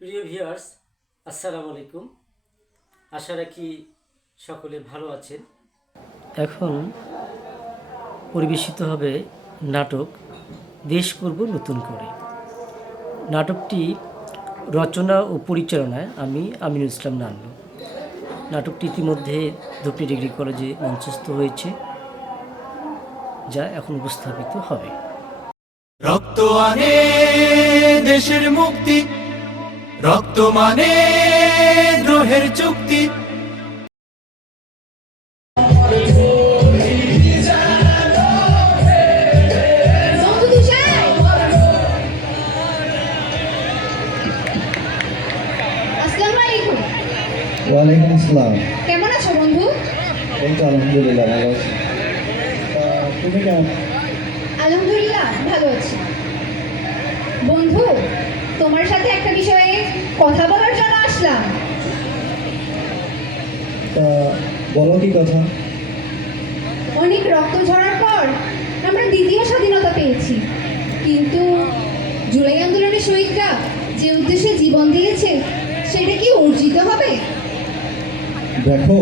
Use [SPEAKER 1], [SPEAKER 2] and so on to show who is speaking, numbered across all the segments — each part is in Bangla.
[SPEAKER 1] প্রিয় ভিউয়ার্স, আসসালামু আলাইকুম। আশা রাখি সকলে ভালো আছেন। এখন পরিবেশিত হবে নাটক দেশ করব নতুন করে। নাটকটি রচনা ও পরিচালনায় আমি আমিনুল ইসলাম নান্নু। নাটকটি ইতিমধ্যে ধুপড়ি ডিগ্রি কলেজে মঞ্চস্থ হয়েছে, যা এখন উপস্থাপিত হবে।
[SPEAKER 2] রক্ত আনে দেশের মুক্তি রক্ত মানে দ্রোহের চুক্তি।
[SPEAKER 3] ওয়ালাইকুম আসসালাম।
[SPEAKER 4] কেমন আছো বন্ধু?
[SPEAKER 3] এই তো আলহামদুলিল্লাহ ভালো আছি। তুমি কেমন?
[SPEAKER 4] আলহামদুলিল্লাহ ভালো আছি। বন্ধু তোমার সাথে একটা বিষয়ে কথা বলার জন্য আসলাম।
[SPEAKER 3] বলো কি কথা?
[SPEAKER 4] অনেক রক্ত ঝরার পর আমরা দ্বিতীয় স্বাধীনতা পেয়েছি। কিন্তু জুলাই আন্দোলনের শহীদরা যে উদ্দেশ্যে জীবন দিয়েছে সেটা কি অর্জিত হবে?
[SPEAKER 3] দেখো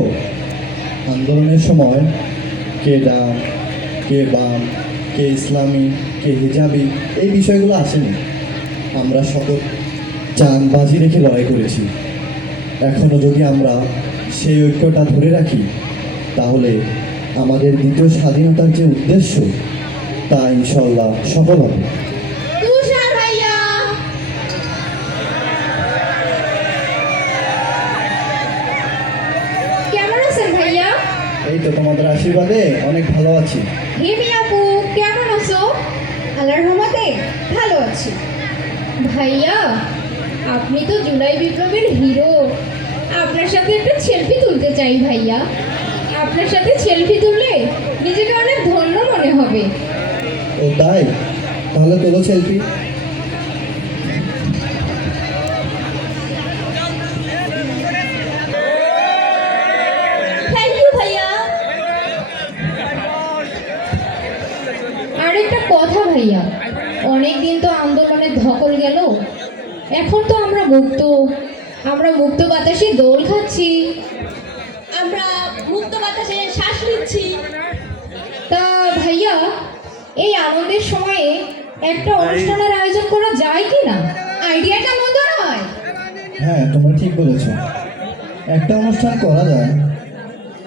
[SPEAKER 3] আন্দোলনের সময় কে ডান কে বাম কে ইসলামী কে হিজাবি এই বিষয়গুলো আসেনি। আমরা সকল চান বাজি রেখে লড়াই করেছি। এখনও যদি আমরা সেই ঐক্যটা ধরে রাখি তাহলে আমাদের দ্বিতীয় স্বাধীনতার যে উদ্দেশ্য তা ইনশাল্লাহ সফল হবে। এই তো তোমাদের আশীর্বাদে অনেক ভালো আছি।
[SPEAKER 4] হেমি আপু কেমন আছো? আল্লাহর রহমতে ভালো আছি। ভাইয়া, আপনি তো জুলাই বিপ্লবের হিরো। আপনার সাথে একটা সেলফি তুলতে চাই ভাইয়া। আপনার সাথে সেলফি তুললে নিজেকে অনেক ধন্য মনে হবে।
[SPEAKER 3] ও, তাই? তাহলে তোলো সেলফি?
[SPEAKER 4] মুক্ত বাতাসে দোল খাচ্ছি। আমরা মুক্ত বাতাসে শ্বাস নিচ্ছি। তা ভাইয়া এই আনন্দের সময়ে একটা অনুষ্ঠানের আয়োজন করা যায় কি না? আইডিয়াটা মন্দ নয়।
[SPEAKER 3] হ্যাঁ তোমরা ঠিক বলেছ। একটা অনুষ্ঠান করা যায়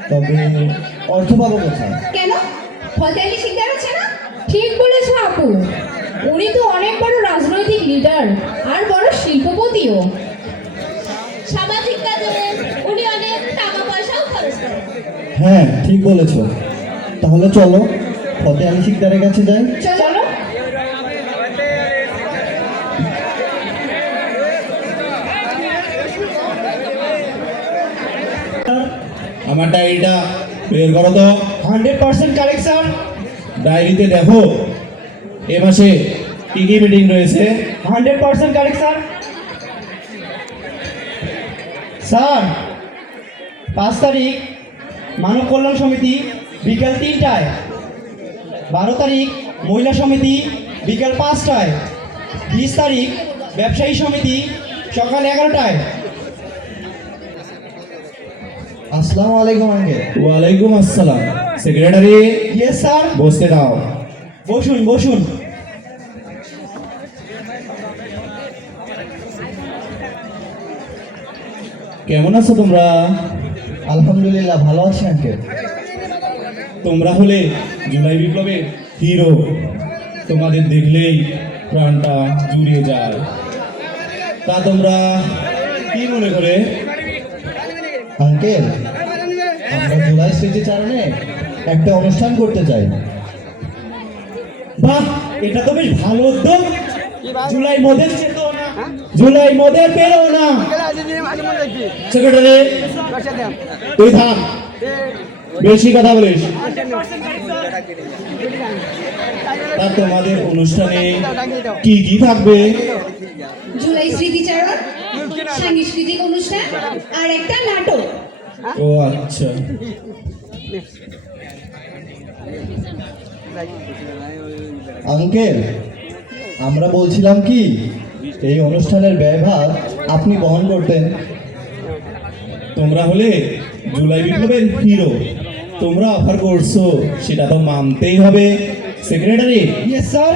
[SPEAKER 3] তবে অর্থ পাবো কোথায়?
[SPEAKER 4] কেন? ফতে আলী শিকদার আছে না? ঠিক বলেছ আপু। উনি তো অনেক বড় রাজনৈতিক লিডার আর বড় শিল্পপতিও। সামাজিক কাজে উনি অনেক টাকা পয়সাও খরচ করেন।
[SPEAKER 3] হ্যাঁ ঠিক বলেছ। তাহলে চলো ফতে আলী শিকদারের কাছে যাই।
[SPEAKER 4] চলো।
[SPEAKER 5] আমার ডায়েরিটা বের করো তো।
[SPEAKER 3] Hundred percent correct sir.
[SPEAKER 5] ডায়েরিতে দেখো এ মাসে কি কি মিটিং রয়েছে?
[SPEAKER 3] Hundred percent correct sir. Sir পাঁচ তারিখ মানব কল্যাণ সমিতি বিকেল তিনটায়। বারো তারিখ মহিলা সমিতি বিকেল পাঁচটায়। বিশ তারিখ ব্যবসায়ী সমিতি সকাল এগারোটায়। আসসালামু আলাইকুম আঙ্কেল।
[SPEAKER 5] ওয়ালাইকুম আসসালাম। সেক্রেটারি
[SPEAKER 3] ইয়েস স্যার
[SPEAKER 5] বসতে দাও।
[SPEAKER 3] বসুন বসুন।
[SPEAKER 5] কেমন আছো তোমরা?
[SPEAKER 3] আলহামদুলিল্লাহ ভালো আছি আঙ্কেল
[SPEAKER 5] তোমরা হলে জুলাই বিপ্লবের হিরো। তোমাদের দেখলেই প্রাণটা জুড়িয়ে যায়। তা তোমরা কি মনে করে?
[SPEAKER 3] আঙ্কেল আমরা জুলাই স্মৃতিচারণে একটা অনুষ্ঠান করতে চাই।
[SPEAKER 5] বাহ এটা তো বেশ ভালো উদ্যোগ। জুলাই মদের চেতনা। জুলাই মদের প্রেরণা। সেক্রেটারি তুই থাম। বেশি কথা বলিস। তা তোমাদের অনুষ্ঠানে কি কি থাকবে?
[SPEAKER 4] জুলাই স্মৃতিচারণ সাংস্কৃতিক অনুষ্ঠান আর একটা নাটক।
[SPEAKER 5] ও আচ্ছা।
[SPEAKER 3] আঙ্কেল আমরা বলছিলাম কি এই অনুষ্ঠানের ব্যয়ভার আপনি বহন করতেন।
[SPEAKER 5] তোমরা হলে জুলাই বিপ্লবের হিরো। তোমরা অফার করছ সেটা তো মানতেই হবে। সেক্রেটারি
[SPEAKER 6] ইয়েস স্যার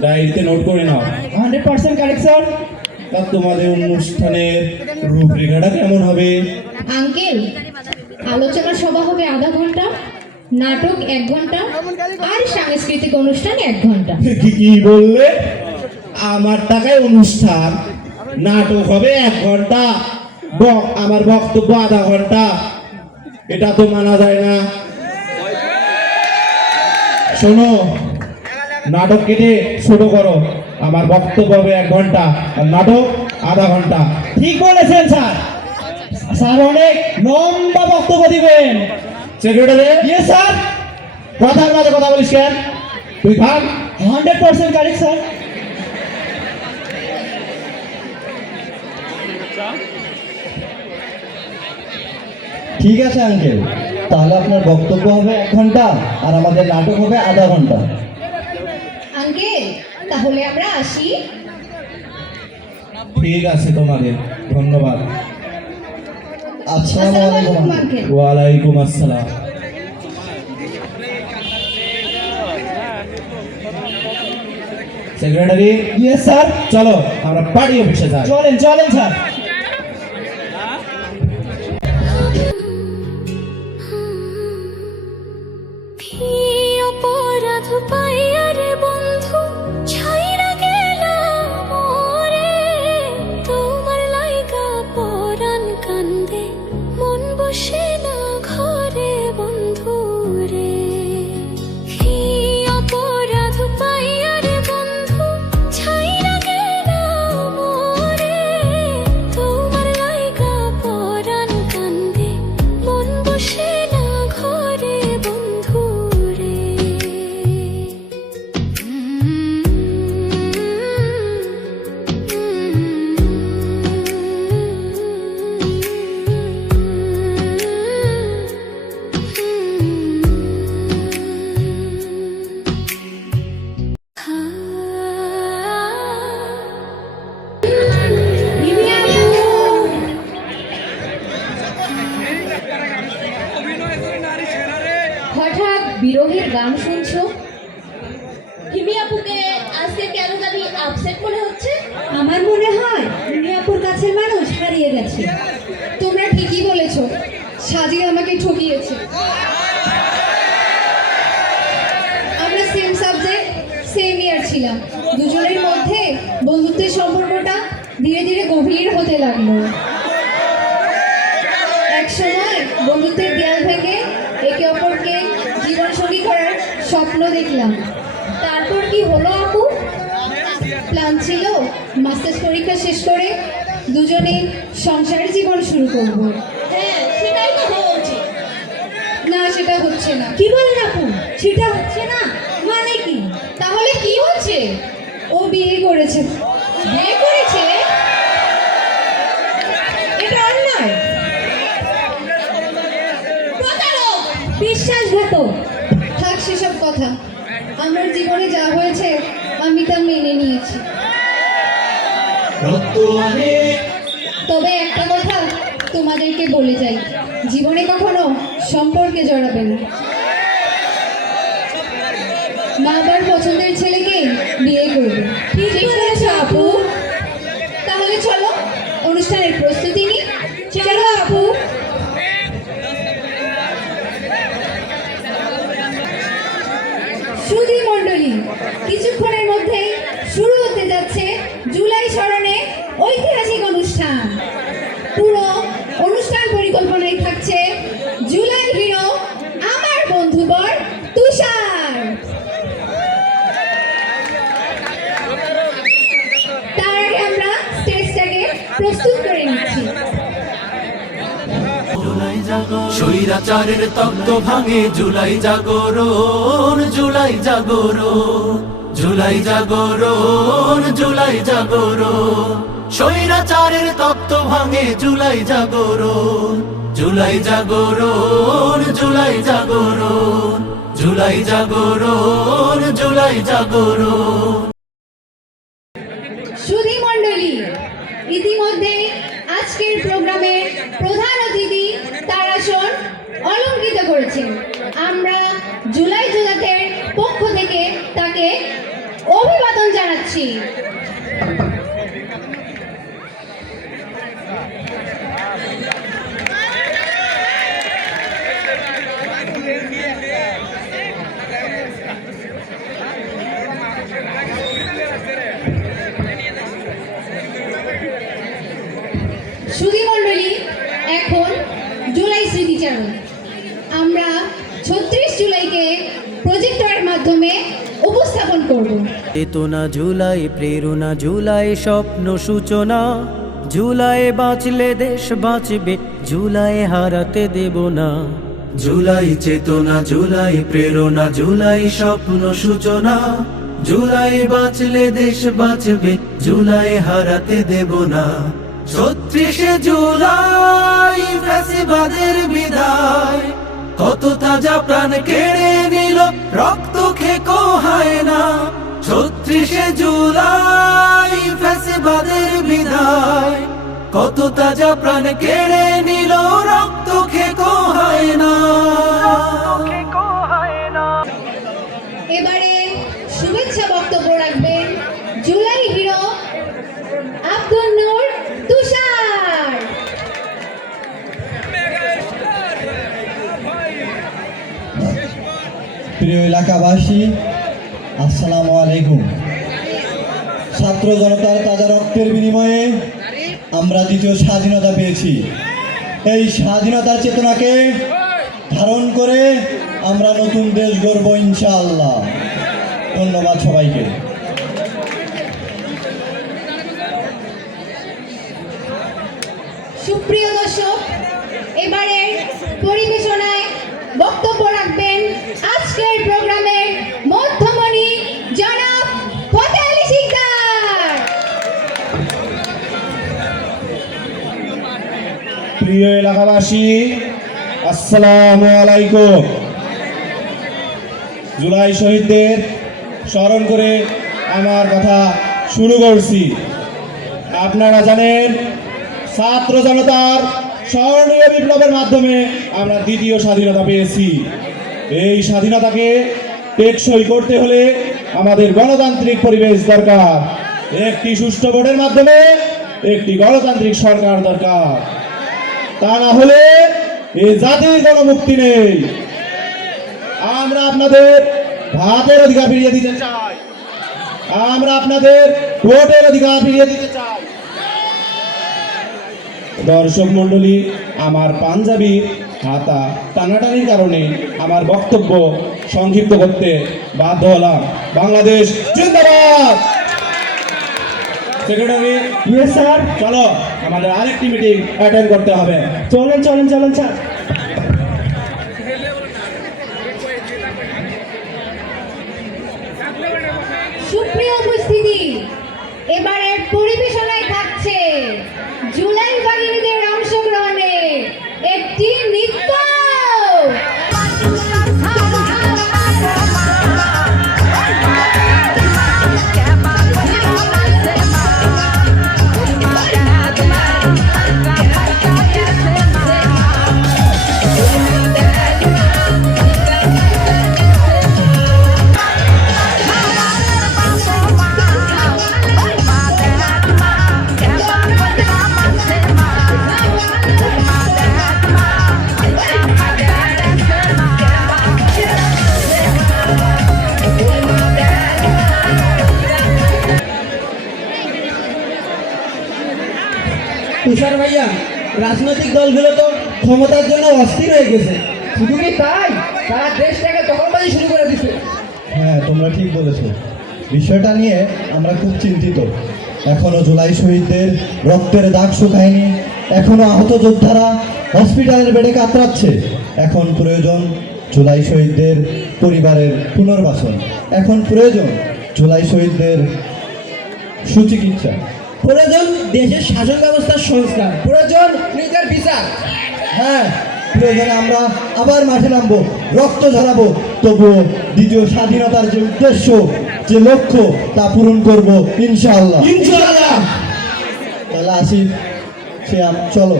[SPEAKER 5] ডায়েরিতে নোট করে নাও।
[SPEAKER 6] হান্ড্রেড পার্সেন্ট কারেক্ট স্যার
[SPEAKER 5] তা তোমাদের অনুষ্ঠানের রূপরেখাটা কেমন হবে?
[SPEAKER 4] আঙ্কেল আলোচনা সভা হবে আধা ঘণ্টা নাটক এক ঘণ্টা আর সাংস্কৃতিক অনুষ্ঠান এক ঘণ্টা।
[SPEAKER 5] কি কি বললে? আমার টাকায় অনুষ্ঠান। নাটক হবে এক ঘণ্টা। আমার বক্তব্য আধা ঘণ্টা। এটা তো মানা যায় না। শোনো নাটক কেটে ছোট করো। আমার বক্তব্য হবে এক ঘণ্টা আর নাটক আধা ঘণ্টা।
[SPEAKER 6] ঠিক বলেছেন স্যার। স্যার অনেক লম্বা বক্তব্য দিবেন।
[SPEAKER 5] সেক্রেটারি
[SPEAKER 6] স্যার
[SPEAKER 5] কথার মাঝে কথা বলিস কেন? তুই থাক
[SPEAKER 6] হান্ড্রেড পার্সেন্ট কারেক্ট স্যার
[SPEAKER 3] ঠিক আছে আঙ্কেল। তাহলে আপনার বক্তব্য হবে এক ঘণ্টা আর আমাদের নাটক হবে আধা ঘণ্টা।
[SPEAKER 4] আঙ্কেল তাহলে আমরা আসি।
[SPEAKER 5] ঠিক আছে তোমাদের ধন্যবাদ।
[SPEAKER 3] আসসালামু আলাইকুম
[SPEAKER 5] সেক্রেটারি
[SPEAKER 6] ইয়েস স্যার
[SPEAKER 5] চলো আমরা পার্টি অফিসে যাই।
[SPEAKER 6] চলেন চলেন স্যার
[SPEAKER 4] হয় মিয়াপুর কাছের মানুষ হারিয়ে গেছে। তোমরা ঠিকই বলেছ, সাজিয়ে আমাকে ঠকিয়েছে। আমরা সেম সাবজেক্ট সেম ইয়ার ছিলাম। দুজনের মধ্যে বন্ধুত্বের সম্পর্কটা ধীরে ধীরে গভীর হতে লাগল। এক সময় বন্ধুত্বের দেয়াল ভেঙে একে অপরকে জীবনসঙ্গী করার স্বপ্ন দেখলাম। মাস্টার্স পরীক্ষা শেষ করে দুজনে সংসারের জীবন শুরু করব।
[SPEAKER 7] হ্যাঁ সেটাই তো হওয়া উচিত।
[SPEAKER 4] না সেটা হচ্ছে না। কি বলেন আপু? সেটা হচ্ছে না? মানে কি? তাহলে কি হচ্ছে? ও বিয়ে করেছে। বিয়ে করেছে? এটা অন্যায়।
[SPEAKER 7] প্রতারক!
[SPEAKER 4] বিশ্বাসঘাতক। থাক সেসব কথা। আমার জীবনে যা হয়েছে আমি তা মেনে নিয়েছি। তবে একটা কথা তোমাদেরকে বলে যাই জীবনে কখনো সম্পর্কে জড়াবে না। মা বাবার পছন্দের ছেলেকে বিয়ে করবে। ঠিক বলেছ আপু। তাহলে চলো অনুষ্ঠানের প্রস্তুতি নি চলো আপু। সুধী মণ্ডলী কিছুক্ষণের মধ্যেই শুরু হতে যাচ্ছে জুলাই স্মরণে ঐতিহাসিক অনুষ্ঠান। পুরো অনুষ্ঠান পরিকল্পনায় থাকছে জুলাই হিরো, আমার বন্ধুবর তুষার। তার আগে আমরা স্টেজটাকে প্রস্তুত করে নিচ্ছি।
[SPEAKER 2] স্বৈরাচারের তত্ত্ব ভাঙে জুলাই জাগরণ জুলাই জাগরণ জুলাই জাগরণ জুলাই জাগরণ স্বৈরাচারের তত্ত্ব ভাঙে জুলাই জাগরণ জুলাই জাগরণ জুলাই জাগরণ জুলাই জাগরণ জুলাই জাগরণ।
[SPEAKER 4] সুধী আজকের প্রোগ্রামের প্রধান অতিথি তার আসন অলঙ্কৃত করেছেন। আমরা জুলাই যোগাতের পক্ষ থেকে তাকে অভিবাদন জানাচ্ছি সুধীমণ্ডলী এখন জুলাই স্মৃতিচারণ। আমরা ছত্রিশ জুলাইকে প্রজেক্টরের মাধ্যমে উপস্থাপন করব।
[SPEAKER 2] চেতনা জুলাই, প্রেরণা জুলাই, স্বপ্ন সূচনা। জুলাই বাঁচলে দেশ বাঁচবে, জুলাই হারাতে দেব না। জুলাই চেতনা, জুলাই প্রেরণা, জুলাই স্বপ্ন সূচনা। জুলাই বাঁচলে দেশ বাঁচবে, জুলাই হারাতে দেব না। ছত্রিশে জুলাই ফ্যাসিবাদের বিদায়। কত তাজা প্রাণ কেড়ে নিল, রক্ত খেকো হয় না ছত্রিশে জুলাই ফ্যাসিবাদের বিদায়। কত তাজা প্রাণ কেড়ে নিল, রক্ত খেকো হয় না
[SPEAKER 3] প্রিয় এলাকাবাসী, আসসালামু আলাইকুম। ছাত্র জনতার তাজা রক্তের বিনিময়ে আমরা দ্বিতীয় স্বাধীনতা পেয়েছি। এই স্বাধীনতার চেতনাকে ধারণ করে আমরা নতুন দেশ গড়ব ইনশাআল্লাহ। ধন্যবাদ সবাইকে।
[SPEAKER 4] সুপ্রিয়
[SPEAKER 5] প্রিয় এলাকাবাসী, আসসালামু আলাইকুম। জুলাই শহীদদের স্মরণ করে আমার কথা শুরু করছি। আপনারা জানেন, ছাত্র জনতার স্মরণীয় বিপ্লবের মাধ্যমে আমরা দ্বিতীয় স্বাধীনতা পেয়েছি। এই স্বাধীনতাকে টেকসই করতে হলে আমাদের গণতান্ত্রিক পরিবেশ দরকার। একটি সুষ্ঠু ভোটের মাধ্যমে একটি গণতান্ত্রিক সরকার দরকার। তা না হলে এই জাতির কোনো মুক্তি নেই। আমরা আপনাদের ভাতের অধিকার ফিরিয়ে দিতে চাই। আমরা আপনাদের ভোটের অধিকার ফিরিয়ে দিতে চাই। দর্শক মন্ডলী আমার পাঞ্জাবি হাতা টানাটানির কারণে আমার বক্তব্য সংক্ষিপ্ত করতে বাধ্য হলাম। বাংলাদেশ জিন্দাবাদ! সেক্রেটারি
[SPEAKER 6] ইয়েস স্যার
[SPEAKER 5] চলো, আমাদের আরেকটি মিটিং অ্যাটেন্ড করতে হবে।
[SPEAKER 6] চলেন চলেন চলেন স্যার
[SPEAKER 4] সুপ্রিয় উপস্থিতি
[SPEAKER 6] তুষার ভাইয়া রাজনৈতিক দলগুলো তো ক্ষমতার জন্য অস্থির হয়ে গেছে। শুধু কি তাই? তারা দেশটাকে দখলবাজি শুরু করে দিচ্ছে
[SPEAKER 3] হ্যাঁ তোমরা ঠিক বলেছ। বিষয়টা নিয়ে আমরা খুব চিন্তিত। এখনও জুলাই শহীদদের রক্তের দাগ শুকায়নি। এখনও আহত যোদ্ধারা হসপিটালের বেডে কাতরাচ্ছে। এখন প্রয়োজন জুলাই শহীদদের পরিবারের পুনর্বাসন। এখন প্রয়োজন জুলাই শহীদদের সুচিকিৎসা।
[SPEAKER 6] প্রয়োজন দেশের শাসন ব্যবস্থার সংস্কার। প্রয়োজন নিজের বিচার।
[SPEAKER 3] হ্যাঁ প্রয়োজন আমরা আবার মাঠে নামবো রক্ত ঝরাবো তবুও দ্বিতীয় স্বাধীনতার যে উদ্দেশ্য যে লক্ষ্য তা পূরণ করব ইনশাআল্লাহ।
[SPEAKER 6] ইনশাআল্লাহ।
[SPEAKER 3] তাহলে আসি সে চলো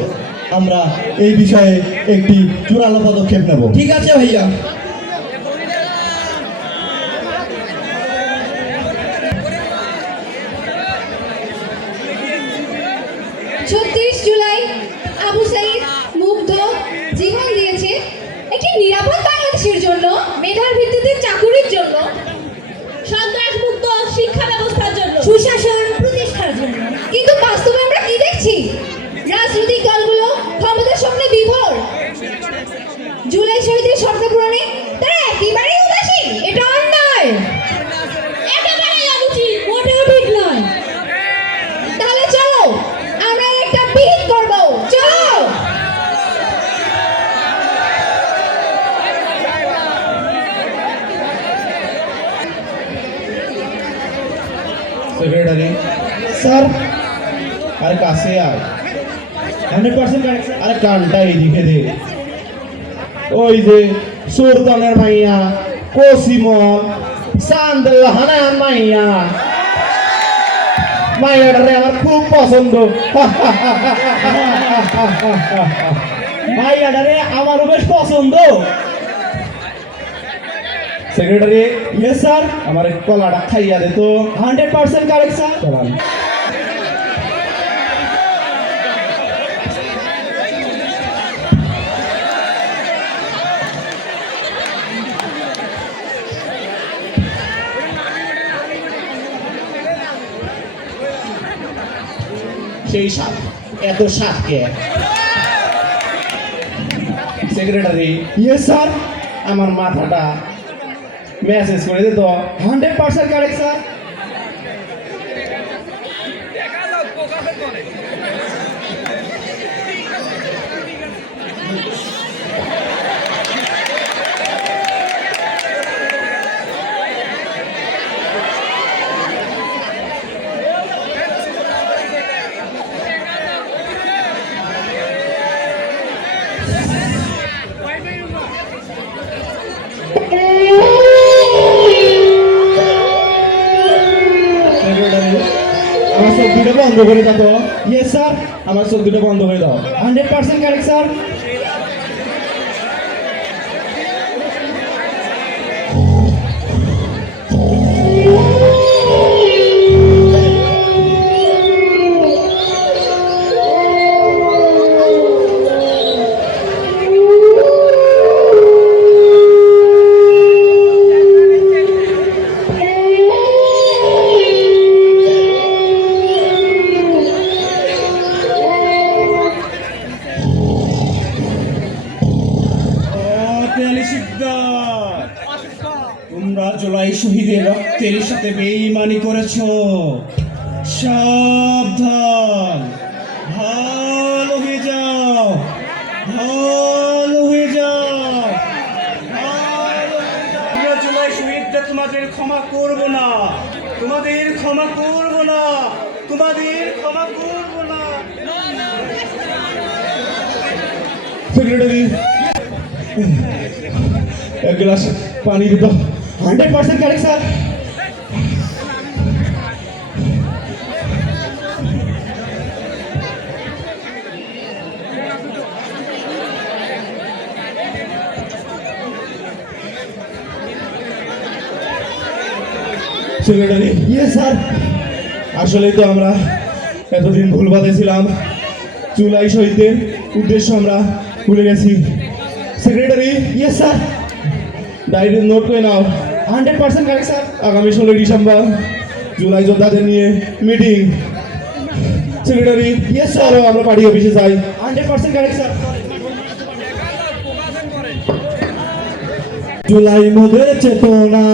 [SPEAKER 3] আমরা এই বিষয়ে একটি চূড়ান্ত পদক্ষেপ নেব।
[SPEAKER 6] ঠিক আছে ভাইয়া
[SPEAKER 4] ছত্রিশ জুলাই আবু সাইদ মুগ্ধ জীবন দিয়েছে একটি নিরাপদ বাংলাদেশের জন্য মেধার ভিত্তিতে চাকুরির জন্য
[SPEAKER 7] সন্ত্রাসমুক্ত শিক্ষা ব্যবস্থার জন্য
[SPEAKER 4] সুশাসন প্রতিষ্ঠার জন্য কিন্তু বাস্তবে আমরা কি দেখছি রাজনৈতিক দলগুলো ক্ষমতার স্বপ্নে বিভোর জুলাই শহীদের স্বপ্ন পূরণে তারা একেবারেই উদাসীন এটা অন্যায়
[SPEAKER 7] একেবারেই অনুচিত
[SPEAKER 4] মোটেও ঠিক নয় তাহলে চলো আমরা এর একটা বিহিত করব চলো
[SPEAKER 5] সেক্রেটারি স্যার আরে কাছে হান্ড্রেড পার্সেন্ট আরে কানটা এইদিকে দে ওই যে সুলতানের মাইয়া কোসিমল মাইয়া মাইয়াটারে আমার খুব পছন্দ
[SPEAKER 6] মাইয়াডারে আমারও বেশ পছন্দ
[SPEAKER 5] সেক্রেটারি
[SPEAKER 6] ইয়েস স্যার
[SPEAKER 5] আমার কলাটা খাইয়া দে তো।
[SPEAKER 6] হান্ড্রেড পার্সেন্ট কারেক্ট স্যার
[SPEAKER 5] সেই সাত। এত সাত কে? সেক্রেটারি
[SPEAKER 6] ইয়েস স্যার
[SPEAKER 5] আমার মাথাটা মেসেজ করে দিত।
[SPEAKER 6] Hundred percent correct sir
[SPEAKER 5] secretary আমার চোখ দুটো বন্ধ করে তো
[SPEAKER 6] ইয়েস স্যার
[SPEAKER 5] আমার চোখ দুটো বন্ধ করে দাও।
[SPEAKER 6] হান্ড্রেড পার্সেন্ট কারেক্ট স্যার
[SPEAKER 5] ভালো হয়ে যাও আমরা জুলাই শহীদদের তোমাদের ক্ষমা করব না। তোমাদের ক্ষমা করব না। তোমাদের ক্ষমা করব না। সেক্রেটারি এক গ্লাস পানি দিত
[SPEAKER 6] hundred percent correct sir
[SPEAKER 5] secretary
[SPEAKER 6] yes sir
[SPEAKER 5] আসলে তো আমরা এতদিন ভুল বাঁধেছিলাম চুলাই শহীদদের উদ্দেশ্য আমরা ভুলে গেছি। Secretary.
[SPEAKER 6] Yes sir
[SPEAKER 5] diary note করে নাও।
[SPEAKER 6] হান্ড্রেড পার্সেন্ট কারেক্ট স্যার
[SPEAKER 5] আগামী ষোলোই ডিসেম্বর জুলাই যোদ্ধাদের নিয়ে মিটিং সেক্রেটারি ইয়েস স্যার আমরা পার্টি অফিসে যাই।
[SPEAKER 6] Hundred percent correct sir
[SPEAKER 3] July মোদের চেতনা।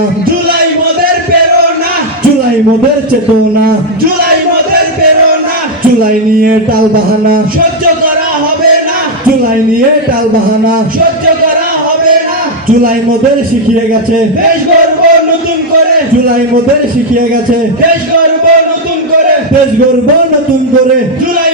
[SPEAKER 5] মোদের
[SPEAKER 3] চেতনা।
[SPEAKER 5] জুলাই মোদের প্রেরণা।
[SPEAKER 3] জুলাই নিয়ে টাল বাহানা।
[SPEAKER 5] সহ্য করা হবে না।
[SPEAKER 3] জুলাই নিয়ে টাল বাহানা।
[SPEAKER 5] সহ্য করা হবে না।
[SPEAKER 3] জুলাই মোদের শিখিয়ে গেছে।
[SPEAKER 5] দেশ গর্ব নতুন করে।
[SPEAKER 3] জুলাই মোদের শিখিয়ে গেছে।
[SPEAKER 5] দেশ গর্ব নতুন করে।
[SPEAKER 3] দেশ গর্ব নতুন করে।
[SPEAKER 5] জুলাই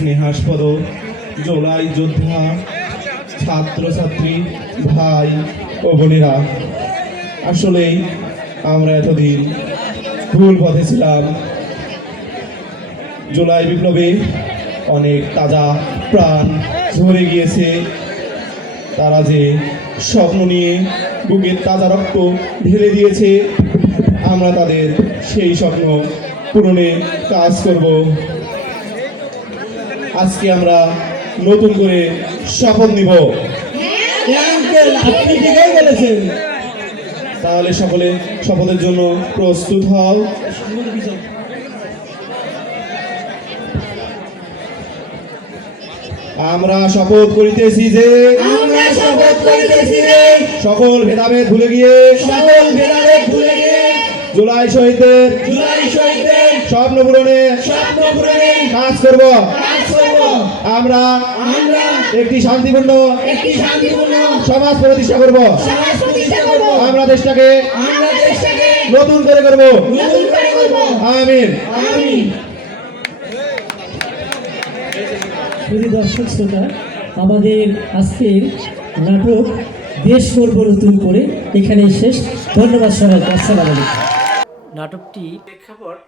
[SPEAKER 5] স্নেহাস্পদ, জোলাই যোদ্ধা, ছাত্রছাত্রী, ভাই ও বোনেরা আসলেই আমরা এতদিন ভুল পথে ছিলাম। জুলাই বিপ্লবে অনেক তাজা প্রাণ ঝরে গিয়েছে। তারা যে স্বপ্ন নিয়ে বুকের তাজা রক্ত ঢেলে দিয়েছে, আমরা তাদের সেই স্বপ্ন পূরণে কাজ করব। আজকে আমরা নতুন করে শপথ নিব।
[SPEAKER 6] আপনি ঠিকই বলেছেন।
[SPEAKER 5] তাহলে সকলে শপথের জন্য প্রস্তুত হও। আমরা শপথ করিতেছি যে
[SPEAKER 6] আমরা শপথ করিতেছি যে
[SPEAKER 5] সকল ভেদাভেদ ভুলে গিয়ে
[SPEAKER 6] সকল ভেদাভেদ ভুলে গিয়ে
[SPEAKER 5] জুলাই শহীদদের
[SPEAKER 6] জুলাই শহীদদের
[SPEAKER 5] স্বপ্ন পূরণে
[SPEAKER 6] স্বপ্ন পূরণে
[SPEAKER 5] কাজ করব।
[SPEAKER 6] কাজ করব
[SPEAKER 5] আমরা
[SPEAKER 6] আমরা
[SPEAKER 5] একটি শান্তিপূর্ণ সমাজ প্রতিষ্ঠা করব।
[SPEAKER 6] সমাজ প্রতিষ্ঠা করব।
[SPEAKER 5] আমরা দেশটাকে নতুন করে করব।
[SPEAKER 6] নতুন করে করব।
[SPEAKER 5] আমিন।
[SPEAKER 6] আমি
[SPEAKER 8] দর্শক শ্রোতা আমাদের আজকের নাটক দেশ করব নতুন করে। এখানে শেষ। ধন্যবাদ সবাইকে। আসসালামু আলাইকুম।
[SPEAKER 1] নাটকটি প্রেক্ষাপট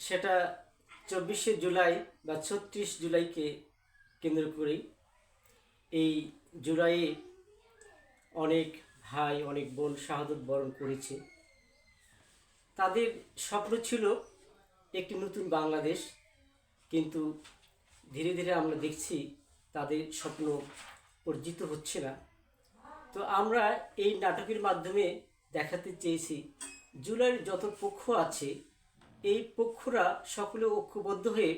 [SPEAKER 1] সেটা চব্বিশে জুলাই বা ছত্রিশ জুলাইকে কেন্দ্র করেই এই জুলাইয়ে অনেক ভাই, অনেক বোন শাহাদত বরণ করেছে। তাদের স্বপ্ন ছিল একটি নতুন বাংলাদেশ, কিন্তু ধীরে ধীরে আমরা দেখছি তাদের স্বপ্ন অর্জিত হচ্ছে না। তো আমরা এই নাটকের মাধ্যমে দেখাতে চেয়েছি, জুলাইয়ের যত পক্ষ আছে, এই পক্ষরা সকলে ঐক্যবদ্ধ হয়ে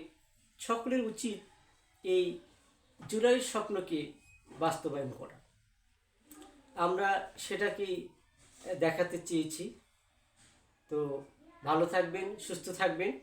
[SPEAKER 1] সকলের উচিত এই জুলাই স্বপ্নকে বাস্তবায়ন করা। আমরা সেটাকেই দেখাতে চেয়েছি। তো ভালো থাকবেন, সুস্থ থাকবেন।